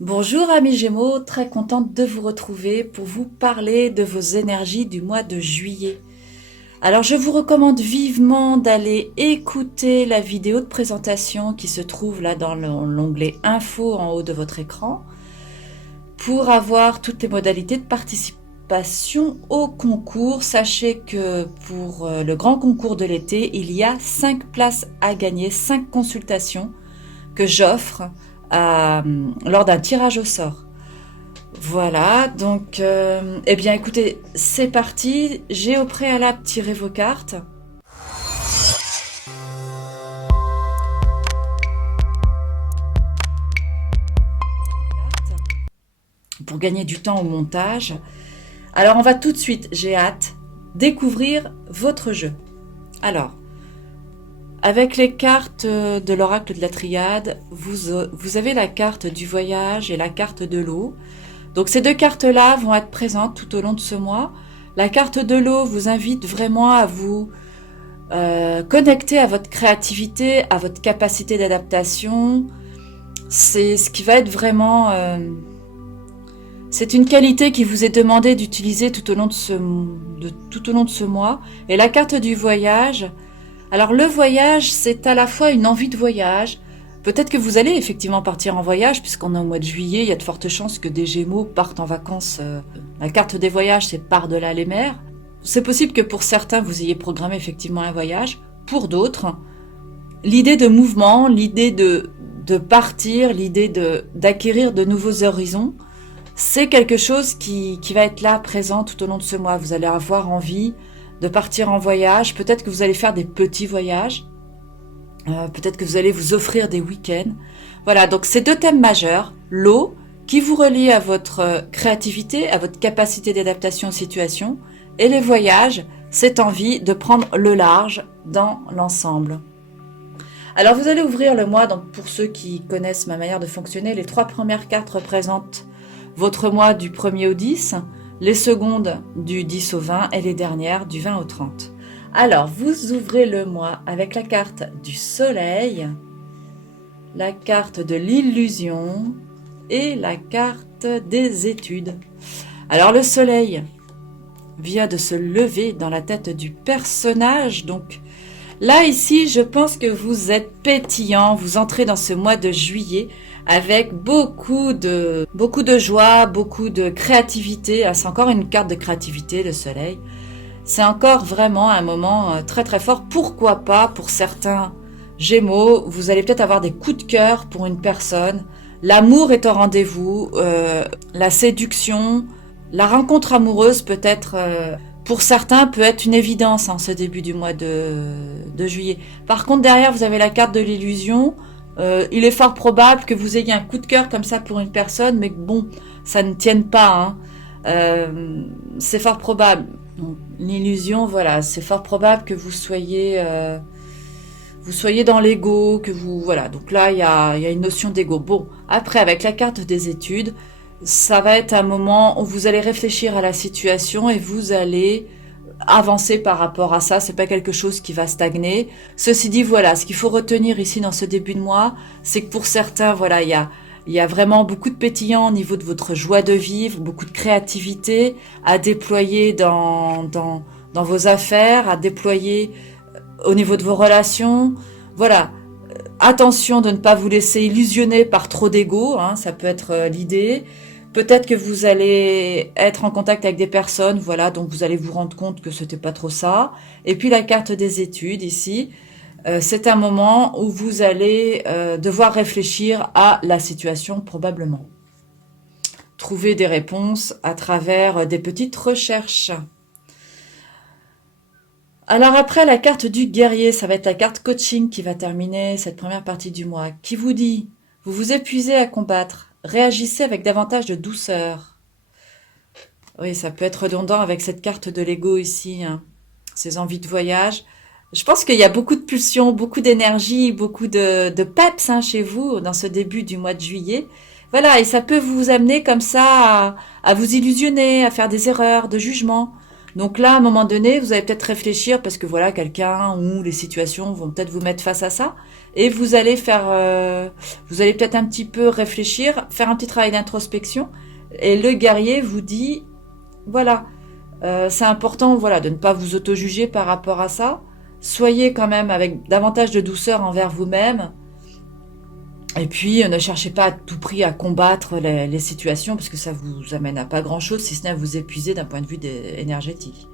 Bonjour amis Gémeaux, très contente de vous retrouver pour vous parler de vos énergies du mois de juillet. Alors je vous recommande vivement d'aller écouter la vidéo de présentation qui se trouve là dans l'onglet Info en haut de votre écran pour avoir toutes les modalités de participation au concours. Sachez que pour le grand concours de l'été, il y a 5 places à gagner, 5 consultations que j'offre lors d'un tirage au sort. Voilà, donc, eh bien écoutez, c'est parti. J'ai au préalable tiré vos cartes. Pour gagner du temps au montage. Alors on va tout de suite, j'ai hâte, découvrir votre jeu. Alors, avec les cartes de l'oracle de la triade, vous avez la carte du voyage et la carte de l'eau. Donc ces deux cartes-là vont être présentes tout au long de ce mois. La carte de l'eau vous invite vraiment à vous connecter à votre créativité, à votre capacité d'adaptation. C'est ce qui va être vraiment... c'est une qualité qui vous est demandée d'utiliser tout au long de ce mois. Et la carte du voyage, alors le voyage, c'est à la fois une envie de voyage. Peut-être que vous allez effectivement partir en voyage, puisqu'on est au mois de juillet, il y a de fortes chances que des Gémeaux partent en vacances. La carte des voyages, c'est par-delà les mers. C'est possible que pour certains, vous ayez programmé effectivement un voyage. Pour d'autres, l'idée de mouvement, l'idée de partir, l'idée d'acquérir de nouveaux horizons, c'est quelque chose qui va être là, présent tout au long de ce mois. Vous allez avoir envie de partir en voyage. Peut-être que vous allez faire des petits voyages. Peut-être que vous allez vous offrir des week-ends. Voilà, donc ces deux thèmes majeurs, l'eau, qui vous relie à votre créativité, à votre capacité d'adaptation aux situations, et les voyages, cette envie de prendre le large dans l'ensemble. Alors vous allez ouvrir le mois, donc pour ceux qui connaissent ma manière de fonctionner, les 3 premières cartes représentent votre mois du 1er au 10, les secondes du 10 au 20 et les dernières du 20 au 30. Alors, vous ouvrez le mois avec la carte du soleil, la carte de l'illusion et la carte des études. Alors, le soleil vient de se lever dans la tête du personnage. Donc, là, ici, je pense que vous êtes pétillant. Vous entrez dans ce mois de juillet avec beaucoup de joie, beaucoup de créativité. C'est encore une carte de créativité, le soleil. C'est encore vraiment un moment très très fort. Pourquoi pas pour certains Gémeaux, vous allez peut-être avoir des coups de cœur pour une personne. L'amour est au rendez-vous, la séduction, la rencontre amoureuse peut-être, pour certains, peut être une évidence en ce début du mois de juillet. Par contre, derrière, vous avez la carte de l'illusion. Il est fort probable que vous ayez un coup de cœur comme ça pour une personne, mais bon, ça ne tienne pas. Hein. C'est fort probable. Donc, l'illusion, voilà, c'est fort probable que vous soyez dans l'ego, que vous, voilà. Donc là, il y a une notion d'ego. Bon, après, avec la carte des études, ça va être un moment où vous allez réfléchir à la situation et vous allez avancer par rapport à ça. C'est pas quelque chose qui va stagner. Ceci dit, voilà, ce qu'il faut retenir ici dans ce début de mois, c'est que pour certains, voilà, il y a vraiment beaucoup de pétillant au niveau de votre joie de vivre, beaucoup de créativité à déployer dans vos affaires, à déployer au niveau de vos relations. Voilà. Attention de ne pas vous laisser illusionner par trop d'ego, hein, ça peut être l'idée. Peut-être que vous allez être en contact avec des personnes, voilà, donc vous allez vous rendre compte que c'était pas trop ça. Et puis la carte des études ici, c'est un moment où vous allez devoir réfléchir à la situation probablement. Trouver des réponses à travers des petites recherches. Alors après, la carte du guerrier, ça va être la carte coaching qui va terminer cette première partie du mois, qui vous dit, vous vous épuisez à combattre, réagissez avec davantage de douceur. Oui, ça peut être redondant avec cette carte de l'ego ici, hein, ces envies de voyage. Je pense qu'il y a beaucoup de pulsions, beaucoup d'énergie, beaucoup de peps hein, chez vous dans ce début du mois de juillet. Voilà, et ça peut vous amener comme ça à vous illusionner, à faire des erreurs de jugement. Donc là, à un moment donné, vous allez peut-être réfléchir parce que voilà, quelqu'un ou les situations vont peut-être vous mettre face à ça, et vous allez vous allez peut-être un petit peu réfléchir, faire un petit travail d'introspection, et le guerrier vous dit, voilà, c'est important, voilà, de ne pas vous auto-juger par rapport à ça. Soyez quand même avec davantage de douceur envers vous-même. Et puis, ne cherchez pas à tout prix à combattre les situations parce que ça vous amène à pas grand-chose, si ce n'est à vous épuiser d'un point de vue énergétique.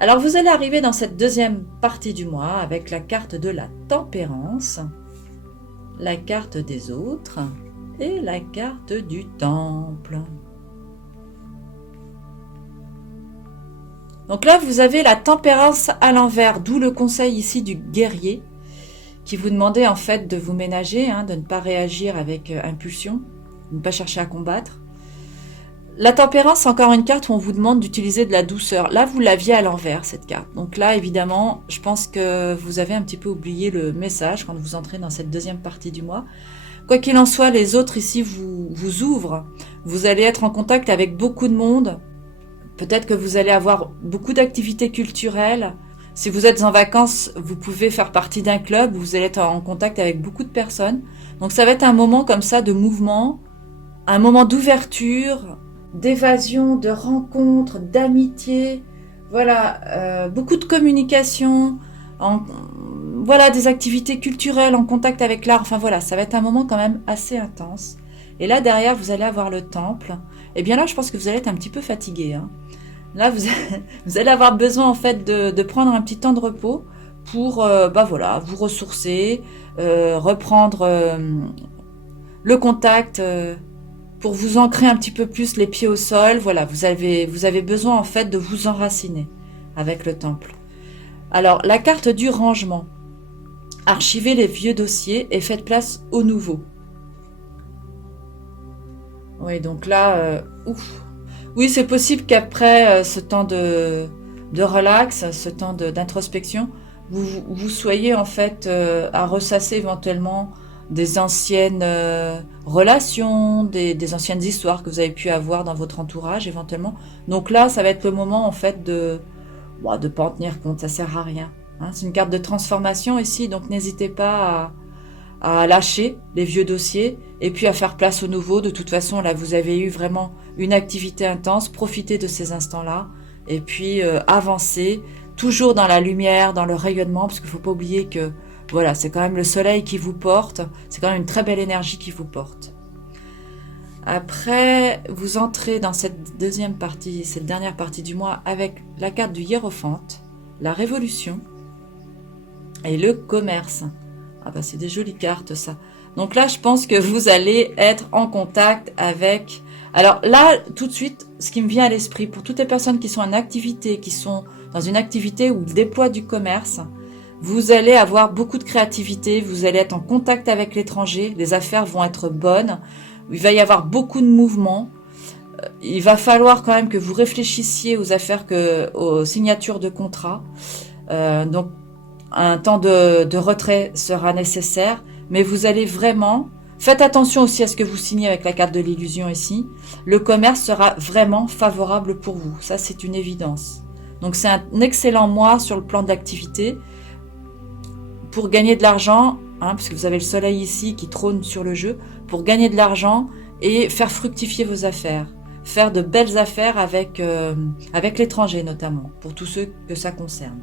Alors, vous allez arriver dans cette deuxième partie du mois avec la carte de la tempérance, la carte des autres et la carte du temple. Donc là, vous avez la tempérance à l'envers, d'où le conseil ici du guerrier, qui vous demandait en fait de vous ménager, de ne pas réagir avec impulsion, de ne pas chercher à combattre. La tempérance, c'est encore une carte où on vous demande d'utiliser de la douceur. Là, vous l'aviez à l'envers, cette carte. Donc là, évidemment, je pense que vous avez un petit peu oublié le message quand vous entrez dans cette deuxième partie du mois. Quoi qu'il en soit, les autres ici vous ouvrent. Vous allez être en contact avec beaucoup de monde. Peut-être que vous allez avoir beaucoup d'activités culturelles. Si vous êtes en vacances, vous pouvez faire partie d'un club où vous allez être en contact avec beaucoup de personnes. Donc ça va être un moment comme ça de mouvement, un moment d'ouverture, d'évasion, de rencontre, d'amitié. Voilà, beaucoup de communication, voilà, des activités culturelles en contact avec l'art. Enfin voilà, ça va être un moment quand même assez intense. Et là derrière, vous allez avoir le temple. Et bien là, je pense que vous allez être un petit peu fatigué. Là, vous allez avoir besoin en fait de prendre un petit temps de repos pour voilà, vous ressourcer, reprendre le contact, pour vous ancrer un petit peu plus les pieds au sol. Voilà, vous avez besoin en fait de vous enraciner avec le temple. Alors, la carte du rangement. Archivez les vieux dossiers et faites place aux nouveaux. Oui, donc là, oui, c'est possible qu'après ce temps de relax, ce temps d'introspection, vous soyez en fait à ressasser éventuellement des anciennes relations, des anciennes histoires que vous avez pu avoir dans votre entourage éventuellement. Donc là, ça va être le moment en fait de pas en tenir compte, ça sert à rien. C'est une carte de transformation ici, donc n'hésitez pas à lâcher les vieux dossiers et puis à faire place aux nouveaux. De toute façon, là, vous avez eu vraiment une activité intense, profitez de ces instants-là et puis avancez, toujours dans la lumière, dans le rayonnement, parce qu'il ne faut pas oublier que voilà, c'est quand même le soleil qui vous porte, c'est quand même une très belle énergie qui vous porte. Après, vous entrez dans cette deuxième partie, cette dernière partie du mois avec la carte du hiérophante, la révolution et le commerce. Ah bah c'est des jolies cartes ça. Donc là, je pense que vous allez être en contact avec... Alors là, tout de suite, ce qui me vient à l'esprit, pour toutes les personnes qui sont en activité, qui sont dans une activité où le déploie du commerce, vous allez avoir beaucoup de créativité, vous allez être en contact avec l'étranger, les affaires vont être bonnes, il va y avoir beaucoup de mouvements, il va falloir quand même que vous réfléchissiez aux affaires, aux signatures de contrats, donc un temps de retrait sera nécessaire, mais vous allez vraiment... Faites attention aussi à ce que vous signez avec la carte de l'illusion ici. Le commerce sera vraiment favorable pour vous, ça c'est une évidence. Donc c'est un excellent mois sur le plan d'activité pour gagner de l'argent, parce que vous avez le soleil ici qui trône sur le jeu, pour gagner de l'argent et faire fructifier vos affaires. Faire de belles affaires avec l'étranger notamment, pour tous ceux que ça concerne.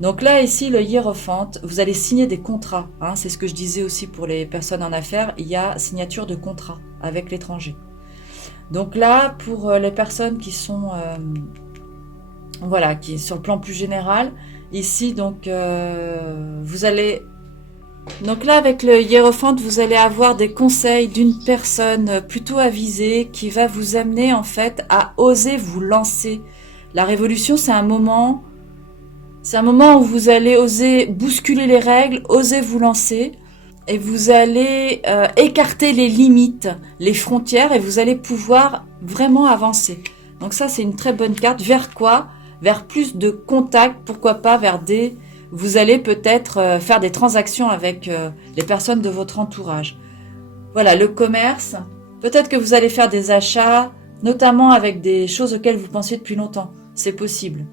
Donc là, ici, le hiérophante, vous allez signer des contrats. C'est ce que je disais aussi pour les personnes en affaires, il y a signature de contrat avec l'étranger. Donc là, pour les personnes qui sont... qui sur le plan plus général, ici, donc, vous allez... Donc là, avec le hiérophante, vous allez avoir des conseils d'une personne plutôt avisée qui va vous amener, en fait, à oser vous lancer. La révolution, c'est un moment où vous allez oser bousculer les règles, oser vous lancer, et vous allez écarter les limites, les frontières, et vous allez pouvoir vraiment avancer. Donc ça, c'est une très bonne carte. Vers quoi ? Vers plus de contacts, pourquoi pas vers des... Vous allez peut-être faire des transactions avec les personnes de votre entourage. Voilà, le commerce. Peut-être que vous allez faire des achats, notamment avec des choses auxquelles vous pensiez depuis longtemps. c'est possible.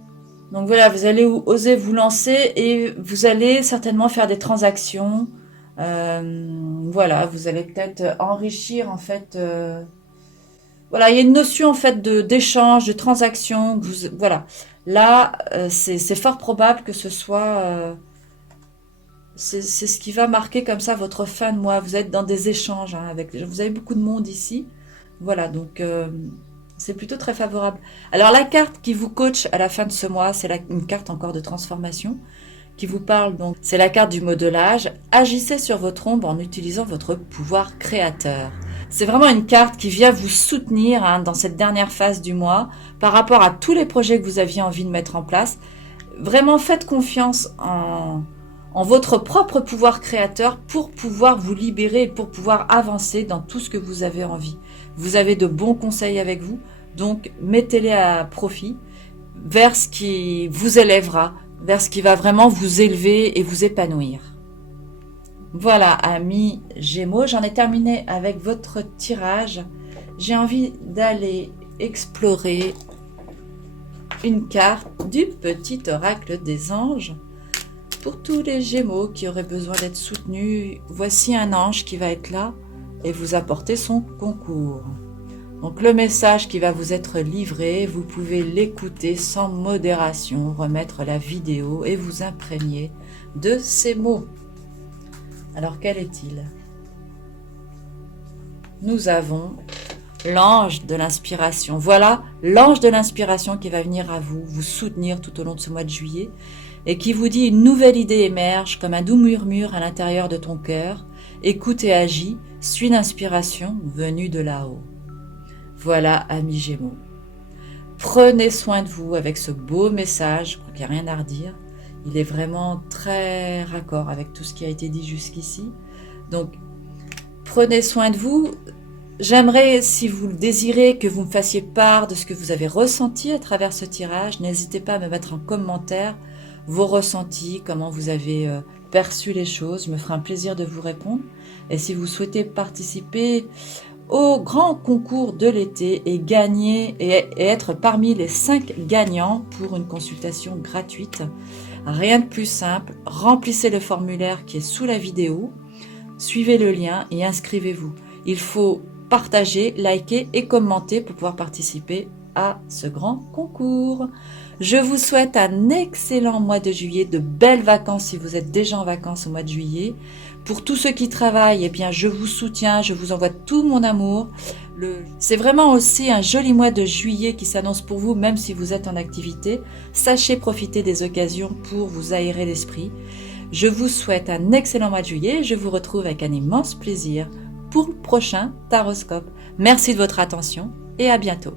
Donc voilà, vous allez oser vous lancer et vous allez certainement faire des transactions. Voilà, vous allez peut-être enrichir en fait. Voilà, il y a une notion en fait de d'échange, de transaction. Voilà, là, c'est fort probable que ce soit. C'est ce qui va marquer comme ça votre fin de mois. Vous êtes dans des échanges hein, avec. Vous avez beaucoup de monde ici. Voilà, donc c'est plutôt très favorable. Alors la carte qui vous coach à la fin de ce mois, c'est une carte encore de transformation qui vous parle donc. C'est la carte du modelage. Agissez sur votre ombre en utilisant votre pouvoir créateur. C'est vraiment une carte qui vient vous soutenir hein, dans cette dernière phase du mois par rapport à tous les projets que vous aviez envie de mettre en place. Vraiment faites confiance en votre propre pouvoir créateur pour pouvoir vous libérer et pour pouvoir avancer dans tout ce que vous avez envie. Vous avez de bons conseils avec vous, donc mettez-les à profit vers ce qui vous élèvera, vers ce qui va vraiment vous élever et vous épanouir. Voilà, amis Gémeaux, j'en ai terminé avec votre tirage. J'ai envie d'aller explorer une carte du petit oracle des anges. Pour tous les Gémeaux qui auraient besoin d'être soutenus, voici un ange qui va être là et vous apporter son concours. Donc le message qui va vous être livré, vous pouvez l'écouter sans modération, remettre la vidéo et vous imprégner de ces mots. Alors quel est-il? Nous avons l'ange de l'inspiration. Voilà l'ange de l'inspiration qui va venir à vous, vous soutenir tout au long de ce mois de juillet et qui vous dit une nouvelle idée émerge comme un doux murmure à l'intérieur de ton cœur. Écoute et agis, suis l'inspiration venue de là-haut. Voilà, amis Gémeaux. Prenez soin de vous avec ce beau message, je crois qu'il n'y a rien à redire. Il est vraiment très raccord avec tout ce qui a été dit jusqu'ici. Donc, prenez soin de vous. J'aimerais, si vous le désirez, que vous me fassiez part de ce que vous avez ressenti à travers ce tirage. N'hésitez pas à me mettre en commentaire vos ressentis, comment vous avez perçu les choses. Je me ferai un plaisir de vous répondre. Et si vous souhaitez participer au grand concours de l'été et gagner et être parmi les 5 gagnants pour une consultation gratuite, rien de plus simple, remplissez le formulaire qui est sous la vidéo, suivez le lien et inscrivez-vous. Il faut partager, liker et commenter pour pouvoir participer à ce grand concours. Je vous souhaite un excellent mois de juillet, de belles vacances si vous êtes déjà en vacances au mois de juillet. Pour tous ceux qui travaillent, eh bien, je vous soutiens, je vous envoie tout mon amour. C'est vraiment aussi un joli mois de juillet qui s'annonce pour vous, même si vous êtes en activité. Sachez profiter des occasions pour vous aérer l'esprit. Je vous souhaite un excellent mois de juillet et je vous retrouve avec un immense plaisir pour le prochain Taroscope. Merci de votre attention et à bientôt.